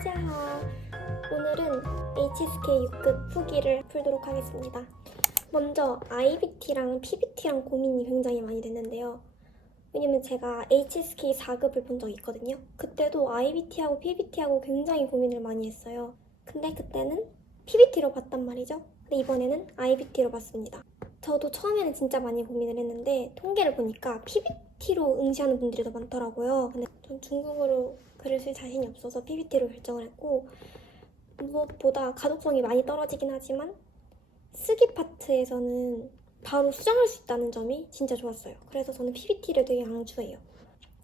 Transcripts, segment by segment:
따자하. 오늘은 HSK 6급 후기를 풀도록 하겠습니다. 먼저 IBT랑 PBT랑 고민이 굉장히 많이 됐는데요. 왜냐면 제가 HSK 4급을 본 적이 있거든요. 그때도 IBT하고 PBT하고 굉장히 고민을 많이 했어요. 근데 그때는 PBT로 봤단 말이죠. 근데 이번에는 IBT로 봤습니다. 저도 처음에는 진짜 많이 고민을 했는데 통계를 보니까 PBT로 응시하는 분들이 더 많더라고요. 근데 전 중국어로 글을 쓸 자신이 없어서 PBT로 결정을 했고, 무엇보다 가독성이 많이 떨어지긴 하지만 쓰기 파트에서는 바로 수정할 수 있다는 점이 진짜 좋았어요. 그래서 저는 PBT를 되게 강추해요.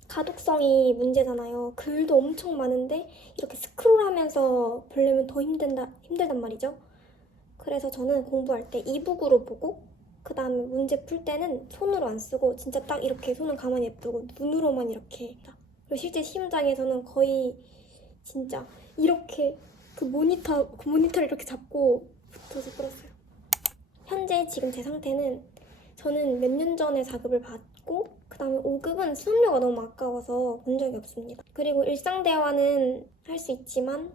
가독성이 문제잖아요. 글도 엄청 많은데 이렇게 스크롤하면서 보려면 더 힘들단 말이죠. 그래서 저는 공부할 때 이북으로 보고 그 다음에 문제 풀 때는 손으로 안 쓰고 진짜 딱 이렇게 손을 가만히 냅두고 눈으로만 이렇게. 그리고 실제 시험장에서는 거의 진짜 이렇게 그 모니터를 이렇게 잡고 붙어서 풀었어요. 현재 지금 제 상태는 저는 몇 년 전에 4급을 받고 그 다음에 5급은 수업료가 너무 아까워서 본 적이 없습니다. 그리고 일상 대화는 할 수 있지만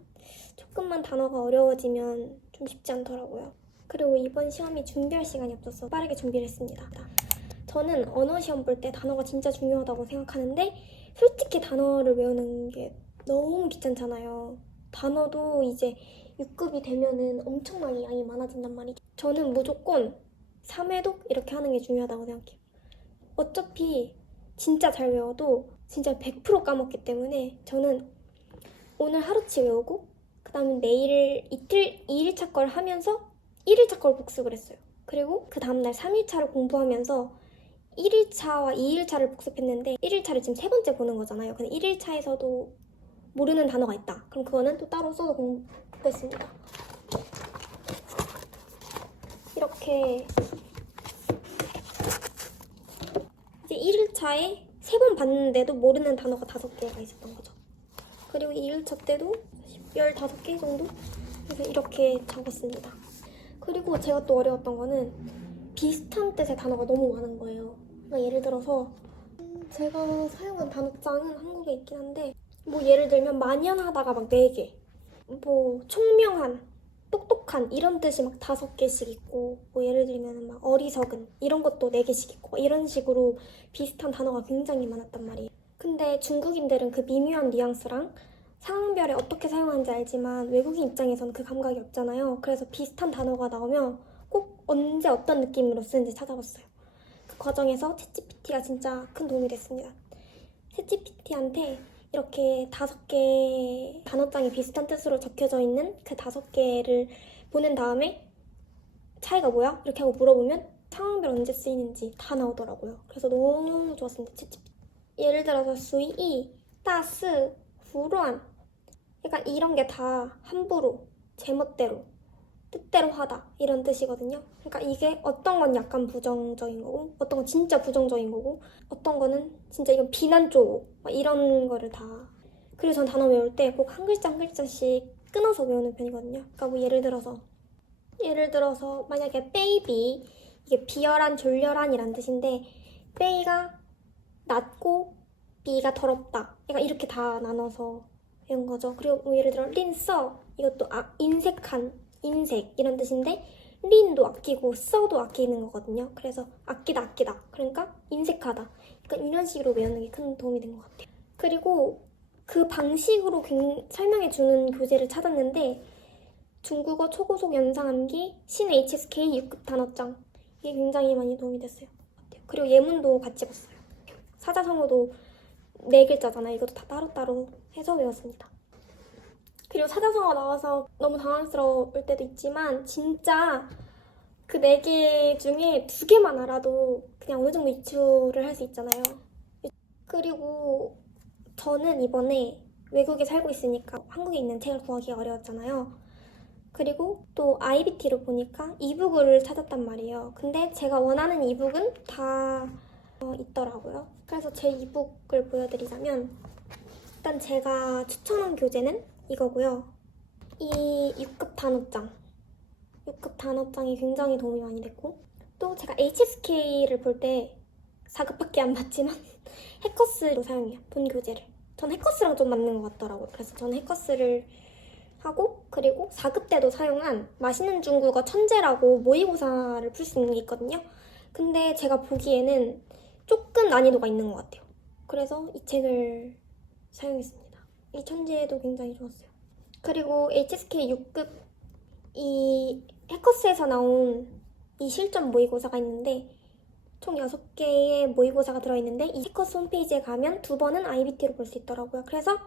조금만 단어가 어려워지면 좀 쉽지 않더라고요. 그리고 이번 시험이 준비할 시간이 없어서 빠르게 준비를 했습니다. 저는 언어 시험 볼 때 단어가 진짜 중요하다고 생각하는데 솔직히 단어를 외우는 게 너무 귀찮잖아요. 단어도 이제 6급이 되면은 엄청나게 양이 많아진단 말이죠. 저는 무조건 3회독 이렇게 하는 게 중요하다고 생각해요. 어차피 진짜 잘 외워도 진짜 100% 까먹기 때문에 저는 오늘 하루치 외우고 그 다음에 내일 2일차 걸 하면서 1일차 걸 복습을 했어요. 그리고 그 다음날 3일차를 공부하면서 1일차와 2일차를 복습했는데 1일차를 지금 3번째 보는 거잖아요. 근데 1일차에서도 모르는 단어가 있다. 그럼 그거는 또 따로 써서 공부했습니다. 이렇게 이제 1일차에 3번 봤는데도 모르는 단어가 5개가 있었던 거죠. 그리고 2일차 때도 15개 정도? 그래서 이렇게 적었습니다. 그리고 제가 또 어려웠던 거는 비슷한 뜻의 단어가 너무 많은 거예요. 그러니까 예를 들어서 제가 사용한 단어장은 한국에 있긴 한데 뭐 예를 들면 만연하다가 막 4개, 뭐 총명한, 똑똑한 이런 뜻이 막 5개씩 있고, 뭐 예를 들면 막 어리석은 이런 것도 4개씩 있고 이런 식으로 비슷한 단어가 굉장히 많았단 말이에요. 근데 중국인들은 그 미묘한 뉘앙스랑 상황별에 어떻게 사용하는지 알지만 외국인 입장에서는 그 감각이 없잖아요. 그래서 비슷한 단어가 나오면 꼭 언제 어떤 느낌으로 쓰는지 찾아봤어요. 그 과정에서 챗GPT가 진짜 큰 도움이 됐습니다. 챗GPT한테 이렇게 5개 단어장이 비슷한 뜻으로 적혀져 있는 그 5개를 보낸 다음에 차이가 뭐야? 이렇게 하고 물어보면 상황별 언제 쓰이는지 다 나오더라고요. 그래서 너무 좋았습니다. 챗GPT. 예를 들어서 수이, 따스, 후루안, 그러니까 이런 게 다 함부로, 제멋대로, 뜻대로 하다 이런 뜻이거든요. 그러니까 이게 어떤 건 약간 부정적인 거고 어떤 건 진짜 부정적인 거고 어떤 거는 진짜 이건 비난 쪽 막 이런 거를 다. 그리고 전 단어 외울 때 꼭 한 글자 한 글자씩 끊어서 외우는 편이거든요. 그러니까 뭐 예를 들어서 만약에 베이비, 이게 비열한 졸렬한이란 뜻인데 베이가 낮고 비가 더럽다, 그러니까 이렇게 다 나눠서 외운 거죠. 그리고 뭐 예를 들어 린서, 이것도 인색한, 인색 이런 뜻인데 린도 아끼고 써도 아끼는 거거든요. 그래서 아끼다 그러니까 인색하다. 그러니까 이런 식으로 외우는 게 큰 도움이 된 것 같아요. 그리고 그 방식으로 설명해주는 교재를 찾았는데 중국어 초고속 연상암기 신 HSK 6급 단어장, 이게 굉장히 많이 도움이 됐어요. 그리고 예문도 같이 봤어요. 사자성어도 4글자잖아요. 이것도 다 따로따로 해서 외웠습니다. 그리고 사자성어 나와서 너무 당황스러울 때도 있지만 진짜 그 4개 중에 2개만 알아도 그냥 어느 정도 유추를 할 수 있잖아요. 그리고 저는 이번에 외국에 살고 있으니까 한국에 있는 책을 구하기가 어려웠잖아요. 그리고 또 IBT로 보니까 이북을 찾았단 말이에요. 근데 제가 원하는 이북은 다 있더라고요. 그래서 제 이북을 보여드리자면 일단 제가 추천한 교재는 이거고요. 이 6급 단어장이 굉장히 도움이 많이 됐고, 또 제가 HSK를 볼 때 4급밖에 안 받지만 해커스로 사용해요. 본 교재를. 전 해커스랑 좀 맞는 것 같더라고요. 그래서 저는 해커스를 하고 그리고 4급 때도 사용한 맛있는 중국어 천재라고 모의고사를 풀 수 있는 게 있거든요. 근데 제가 보기에는 조금 난이도가 있는 것 같아요. 그래서 이 책을 사용했습니다. 이 천재도 굉장히 좋았어요. 그리고 HSK 6급 이 해커스에서 나온 이 실전 모의고사가 있는데 총 6개의 모의고사가 들어있는데 이 해커스 홈페이지에 가면 2번은 IBT로 볼 수 있더라고요. 그래서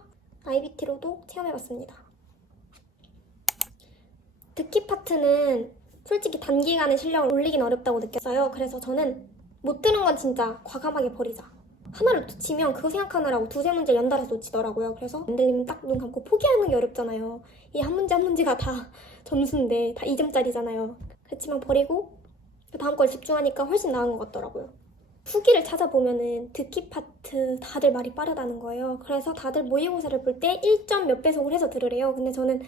IBT로도 체험해봤습니다. 듣기 파트는 솔직히 단기간에 실력을 올리긴 어렵다고 느꼈어요. 그래서 저는 못 들은 건 진짜 과감하게 버리자. 하나를 놓치면 그거 생각하느라고 2-3문제 연달아서 놓치더라고요. 그래서 안 들리면 딱 눈 감고 포기하는 게 어렵잖아요. 이 한 문제 한 문제가 다 점수인데 다 2점짜리잖아요. 그렇지만 버리고 다음 걸 집중하니까 훨씬 나은 것 같더라고요. 후기를 찾아보면은 듣기 파트 다들 말이 빠르다는 거예요. 그래서 다들 모의고사를 볼 때 1점 몇 배속을 해서 들으래요. 근데 저는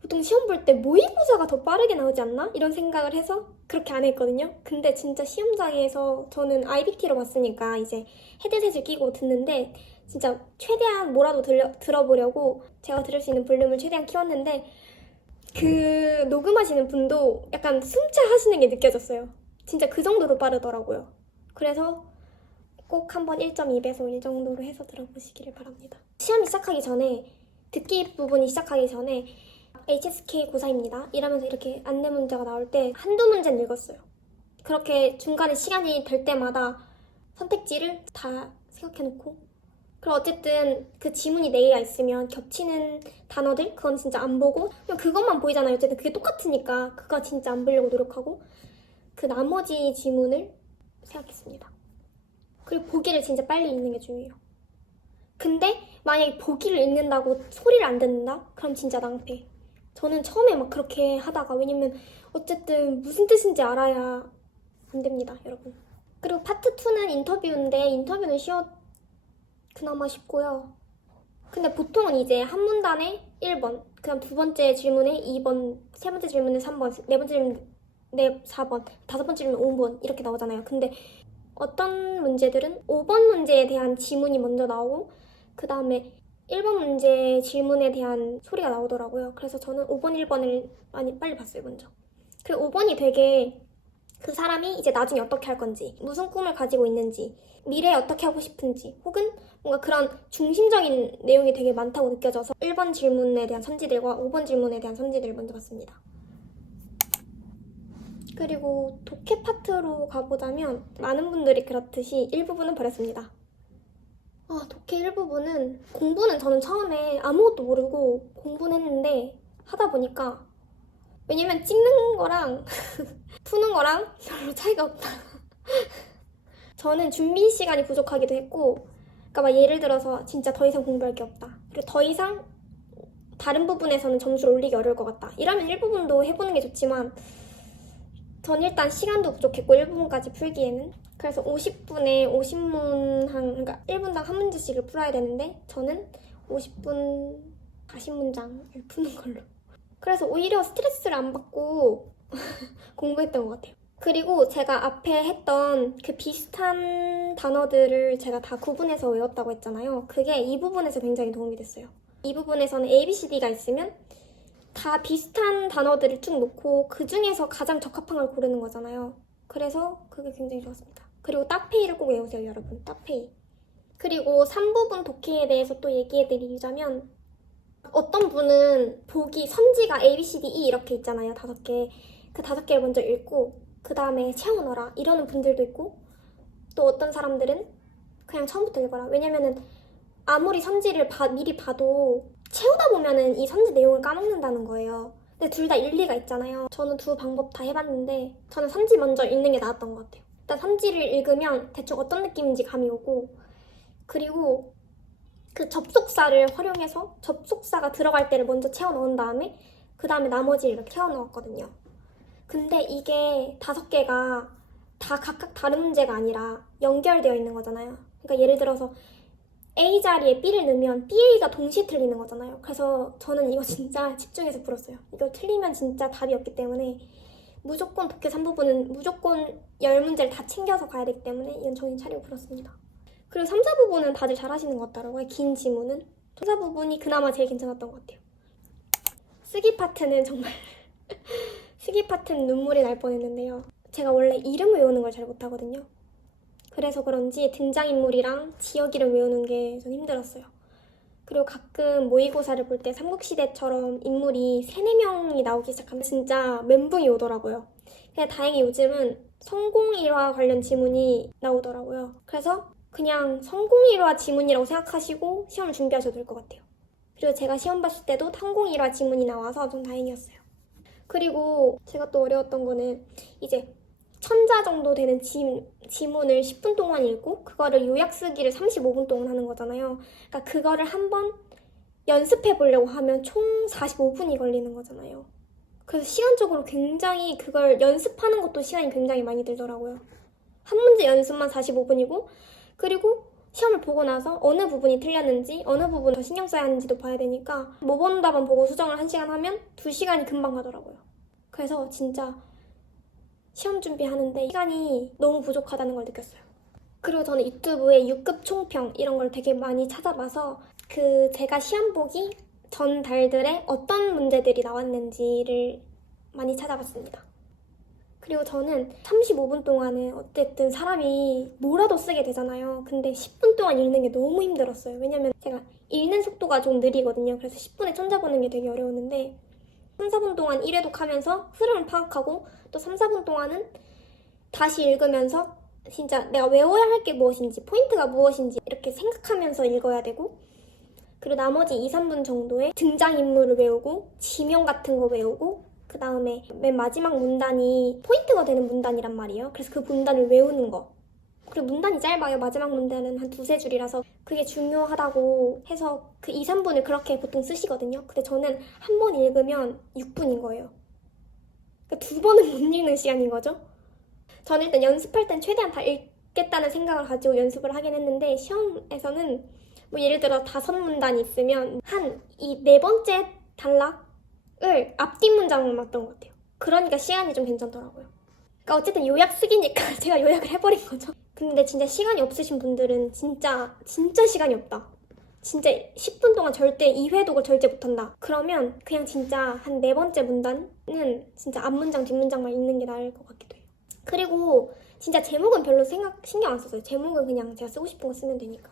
보통 시험 볼 때 모의고사가 더 빠르게 나오지 않나? 이런 생각을 해서 그렇게 안 했거든요. 근데 진짜 시험장에서 저는 IBT로 봤으니까 이제 헤드셋을 끼고 듣는데 진짜 최대한 뭐라도 들어보려고 제가 들을 수 있는 볼륨을 최대한 키웠는데 그 녹음하시는 분도 약간 숨차 하시는 게 느껴졌어요. 진짜 그 정도로 빠르더라고요. 그래서 꼭 한번 1.2배속 이 정도로 해서 들어보시기를 바랍니다. 시험이 시작하기 전에 듣기 부분이 시작하기 전에 HSK 고사입니다. 이러면서 이렇게 안내 문제가 나올 때 한두 문제는 읽었어요. 그렇게 중간에 시간이 될 때마다 선택지를 다 생각해놓고 그리고 어쨌든 그 지문이 4개가 있으면 겹치는 단어들 그건 진짜 안 보고 그냥 그것만 보이잖아요. 어쨌든 그게 똑같으니까 그거 진짜 안 보려고 노력하고 그 나머지 지문을 생각했습니다. 그리고 보기를 진짜 빨리 읽는 게 중요해요. 근데 만약에 보기를 읽는다고 소리를 안 듣는다? 그럼 진짜 낭패. 저는 처음에 막 그렇게 하다가 왜냐면 어쨌든 무슨 뜻인지 알아야 안 됩니다, 여러분. 그리고 파트 2는 인터뷰인데 인터뷰는 그나마 쉽고요. 근데 보통은 이제 한 문단에 1번, 그다음 두 번째 질문에 2번, 세 번째 질문에 3번, 네 번째 질문에 4번, 다섯 번째 질문에 5번 이렇게 나오잖아요. 근데 어떤 문제들은 5번 문제에 대한 지문이 먼저 나오고 그 다음에 1번 문제 질문에 대한 소리가 나오더라고요. 그래서 저는 5번, 1번을 많이 빨리 봤어요, 먼저. 그리고 5번이 되게 그 사람이 이제 나중에 어떻게 할 건지, 무슨 꿈을 가지고 있는지, 미래에 어떻게 하고 싶은지, 혹은 뭔가 그런 중심적인 내용이 되게 많다고 느껴져서 1번 질문에 대한 선지들과 5번 질문에 대한 선지들을 먼저 봤습니다. 그리고 독해 파트로 가보자면 많은 분들이 그렇듯이 일부분은 버렸습니다. 독해 일부분은 공부는 저는 처음에 아무것도 모르고 공부는 했는데 하다 보니까 왜냐면 찍는 거랑 푸는 거랑 별로 차이가 없다. 저는 준비 시간이 부족하기도 했고 그러니까 막 예를 들어서 진짜 더 이상 공부할 게 없다. 그리고 더 이상 다른 부분에서는 점수를 올리기 어려울 것 같다. 이러면 일부분도 해보는 게 좋지만 전 일단 시간도 부족했고 1부분까지 풀기에는 그래서 50분에 50문 그러니까 1분당 한 문제씩을 풀어야 되는데 저는 50분 40문장을 푸는 걸로 그래서 오히려 스트레스를 안 받고 공부했던 것 같아요. 그리고 제가 앞에 했던 그 비슷한 단어들을 제가 다 구분해서 외웠다고 했잖아요. 그게 이 부분에서 굉장히 도움이 됐어요. 이 부분에서는 A, B, C, D가 있으면 다 비슷한 단어들을 쭉 놓고 그 중에서 가장 적합한 걸 고르는 거잖아요. 그래서 그게 굉장히 좋았습니다. 그리고 따페이를 꼭 외우세요, 여러분. 따페이. 그리고 3부분 독해에 대해서 또 얘기해드리자면 어떤 분은 보기 선지가 A, B, C, D, E 이렇게 있잖아요. 5개. 그 5개를 먼저 읽고 그 다음에 채워 넣어라 이러는 분들도 있고 또 어떤 사람들은 그냥 처음부터 읽어라. 왜냐면은 아무리 선지를 미리 봐도 채우다 보면은 이 선지 내용을 까먹는다는 거예요. 근데 둘 다 일리가 있잖아요. 저는 두 방법 다 해봤는데 저는 선지 먼저 읽는 게 나았던 것 같아요. 일단 선지를 읽으면 대충 어떤 느낌인지 감이 오고 그리고 그 접속사를 활용해서 접속사가 들어갈 때를 먼저 채워 넣은 다음에 그 다음에 나머지를 이렇게 채워 넣었거든요. 근데 이게 5개가 다 각각 다른 문제가 아니라 연결되어 있는 거잖아요. 그러니까 예를 들어서 A 자리에 B를 넣으면 BA가 동시에 틀리는 거잖아요. 그래서 저는 이거 진짜 집중해서 풀었어요. 이거 틀리면 진짜 답이 없기 때문에 무조건 독해 3부분은 무조건 10문제를 다 챙겨서 가야 되기 때문에 이건 정신 차리고 풀었습니다. 그리고 3, 4부분은 다들 잘하시는 것 같더라고요. 긴 지문은. 3, 4부분이 그나마 제일 괜찮았던 것 같아요. 쓰기 파트는 정말 쓰기 파트는 눈물이 날 뻔했는데요. 제가 원래 이름 외우는 걸 잘 못하거든요. 그래서 그런지 등장인물이랑 지역 이름 외우는 게 좀 힘들었어요. 그리고 가끔 모의고사를 볼 때 삼국시대처럼 인물이 3, 4명이 나오기 시작하면 진짜 멘붕이 오더라고요. 근데 다행히 요즘은 성공일화 관련 지문이 나오더라고요. 그래서 그냥 성공일화 지문이라고 생각하시고 시험을 준비하셔도 될 것 같아요. 그리고 제가 시험 봤을 때도 성공일화 지문이 나와서 좀 다행이었어요. 그리고 제가 또 어려웠던 거는 이제 1000자 정도 되는 지문을 10분 동안 읽고 그거를 요약 쓰기를 35분 동안 하는 거잖아요. 그러니까 그거를 한번 연습해 보려고 하면 총 45분이 걸리는 거잖아요. 그래서 시간적으로 굉장히 그걸 연습하는 것도 시간이 굉장히 많이 들더라고요. 한 문제 연습만 45분이고 그리고 시험을 보고 나서 어느 부분이 틀렸는지 어느 부분 더 신경 써야 하는지도 봐야 되니까 모범 답안 보고 수정을 1시간 하면 2시간이 금방 가더라고요. 그래서 진짜 시험 준비하는데 시간이 너무 부족하다는 걸 느꼈어요. 그리고 저는 유튜브에 6급 총평 이런 걸 되게 많이 찾아봐서 제가 시험 보기 전 달들에 어떤 문제들이 나왔는지를 많이 찾아봤습니다. 그리고 저는 35분 동안은 어쨌든 사람이 뭐라도 쓰게 되잖아요. 근데 10분 동안 읽는 게 너무 힘들었어요. 왜냐면 제가 읽는 속도가 좀 느리거든요. 그래서 10분에 천자 보는 게 되게 어려웠는데 3, 4분 동안 1회독 하면서 흐름을 파악하고 또 3, 4분 동안은 다시 읽으면서 진짜 내가 외워야 할 게 무엇인지 포인트가 무엇인지 이렇게 생각하면서 읽어야 되고 그리고 나머지 2, 3분 정도에 등장인물을 외우고 지명 같은 거 외우고 그 다음에 맨 마지막 문단이 포인트가 되는 문단이란 말이에요. 그래서 그 문단을 외우는 거. 그리고 문단이 짧아요. 마지막 문단은 한 2-3줄이라서 그게 중요하다고 해서 그 2, 3분을 그렇게 보통 쓰시거든요. 근데 저는 한 번 읽으면 6분인 거예요. 그러니까 2번은 못 읽는 시간인 거죠. 저는 일단 연습할 땐 최대한 다 읽겠다는 생각을 가지고 연습을 하긴 했는데 시험에서는 뭐 예를 들어 5문단이 있으면 한 이 4번째 단락을 앞뒷 문장만 맞던 것 같아요. 그러니까 시간이 좀 괜찮더라고요. 그러니까 어쨌든 요약 쓰기니까 제가 요약을 해버린 거죠. 근데 진짜 시간이 없으신 분들은 진짜 시간이 없다. 진짜 10분 동안 절대 2회독을 절대 못한다. 그러면 그냥 진짜 한 4번째 문단은 진짜 앞문장 뒷문장만 읽는 게 나을 것 같기도 해요. 그리고 진짜 제목은 별로 신경 안 썼어요. 제목은 그냥 제가 쓰고 싶은 거 쓰면 되니까.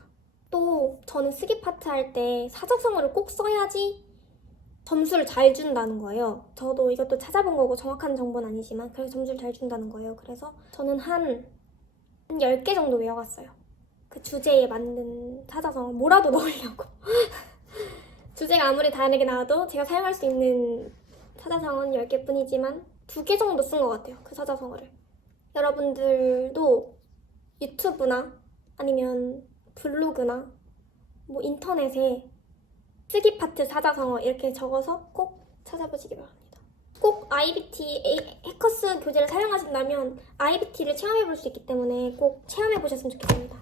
또 저는 쓰기 파트 할 때 사자성어를 꼭 써야지 점수를 잘 준다는 거예요. 저도 이것도 찾아본 거고 정확한 정보는 아니지만 그래서 점수를 잘 준다는 거예요. 그래서 저는 한 10개 정도 외워갔어요. 그 주제에 맞는 사자성어 뭐라도 넣으려고. 주제가 아무리 다르게 나와도 제가 사용할 수 있는 사자성어는 10개 뿐이지만 2개 정도 쓴 것 같아요. 그 사자성어를. 여러분들도 유튜브나 아니면 블로그나 뭐 인터넷에 쓰기 파트 사자성어 이렇게 적어서 꼭 찾아보시기 바랍니다. 꼭 IBT 해커스 교재를 사용하신다면 IBT를 체험해볼 수 있기 때문에 꼭 체험해보셨으면 좋겠습니다.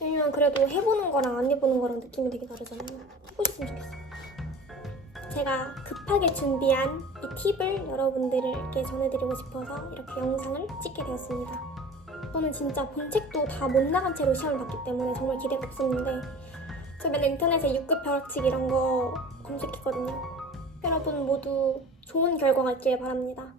왜냐면 그래도 해보는 거랑 안 해보는 거랑 느낌이 되게 다르잖아요. 해보셨으면 좋겠어요. 제가 급하게 준비한 이 팁을 여러분들께 전해드리고 싶어서 이렇게 영상을 찍게 되었습니다. 저는 진짜 본책도 다 못 나간 채로 시험을 봤기 때문에 정말 기대가 없었는데 저 맨날 인터넷에 6급 벼락치기 이런 거 검색했거든요. 여러분 모두 좋은 결과가 있길 바랍니다.